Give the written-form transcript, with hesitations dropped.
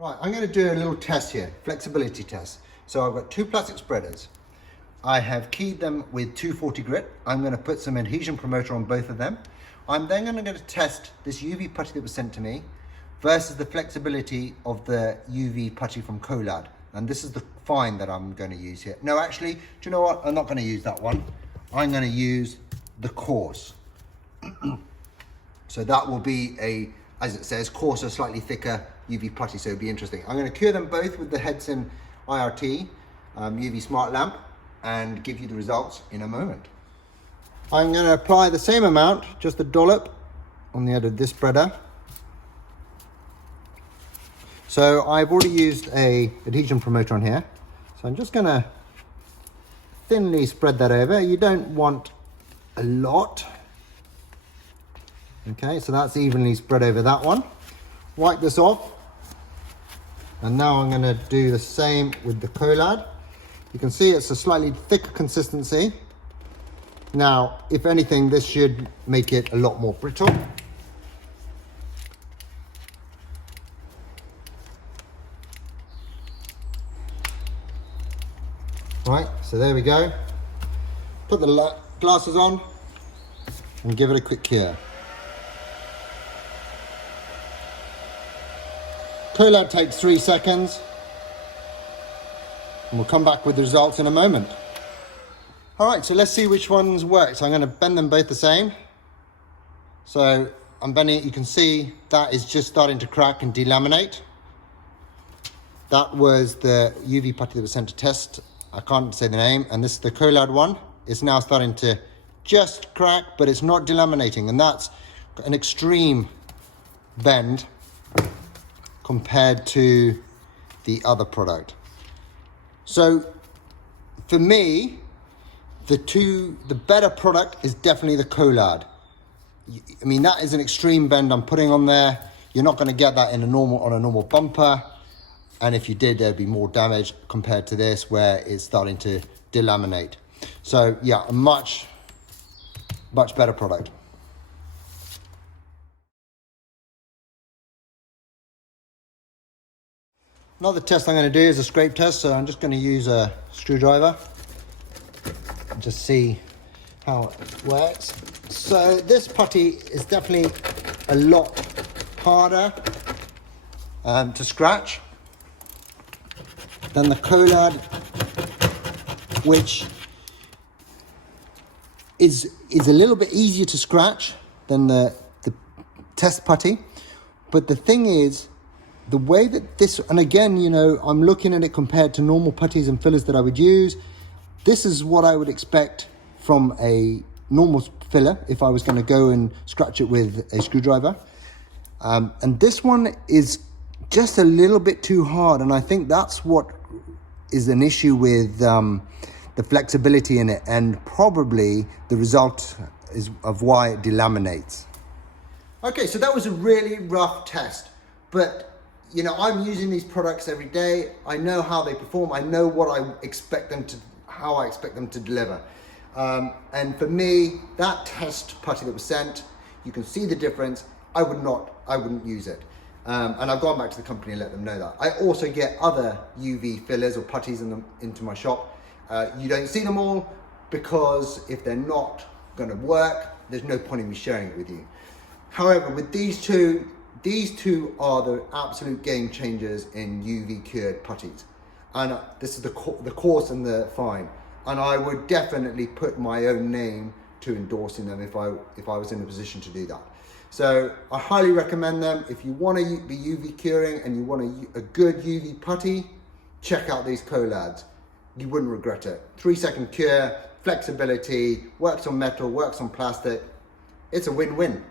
Right, I'm going to do a little test here, flexibility test. So I've got two plastic spreaders. I have keyed them with 240 grit. I'm going to put some adhesion promoter on both of them. I'm then going to test this UV putty that was sent to me versus the flexibility of the UV putty from Colad. And this is the fine that I'm going to use here. No, actually, do you know what? I'm not going to use that one. I'm going to use the coarse. So that will be a, as it says, coarser, slightly thicker UV putty, so it'll be interesting. I'm going to cure them both with the Hedson IRT UV Smart Lamp and give you the results in a moment. I'm going to apply the same amount, just a dollop on the end of this spreader. So I've already used a adhesion promoter on here. So I'm just going to thinly spread that over. You don't want a lot. Okay, so that's evenly spread over that one. Wipe this off. And now I'm going to do the same with the Colad. You can see it's a slightly thicker consistency. Now, if anything, this should make it a lot more brittle. Right, so there we go. Put the glasses on and give it a quick cure. Colad takes 3 seconds and we'll come back with the results in a moment. All right, so let's see which ones work. So I'm going to bend them both the same. So I'm bending it, you can see that is just starting to crack and delaminate. That was the UV putty that was sent to test. I can't say the name. And this is the Colad one. It's now starting to just crack, but it's not delaminating. And that's an extreme bend compared to the other product. So for me, the better product is definitely the Colad. I mean, that is an extreme bend I'm putting on there. You're not going to get that on a normal bumper. And if you did, there'd be more damage compared to this where it's starting to delaminate. So yeah, a much better product. Another test I'm going to do is a scrape test. So I'm just going to use a screwdriver and just see how it works. So this putty is definitely a lot harder to scratch than the Colad, which is a little bit easier to scratch than the test putty. But the thing is, the way that this, and again, you know, I'm looking at it compared to normal putties and fillers that I would use. This is what I would expect from a normal filler if I was going to go and scratch it with a screwdriver. And this one is just a little bit too hard, and I think that's what is an issue with the flexibility in it, and probably the result is of why it delaminates. Okay, so that was a really rough test, but you know, I'm using these products every day. I know how they perform. I know what I expect them to, how I expect them to deliver. And for me, that test putty that was sent, you can see the difference. I wouldn't use it. And I've gone back to the company and let them know that. I also get other UV fillers or putties into my shop. You don't see them all because if they're not going to work, there's no point in me sharing it with you. However, with these two are the absolute game changers in UV cured putties. And this is the coarse and the fine. And I would definitely put my own name to endorsing them if I was in a position to do that. So I highly recommend them. If you want to be UV curing and you want a good UV putty, check out these Colads. You wouldn't regret it. 3-second cure, flexibility, works on metal, works on plastic. It's a win-win.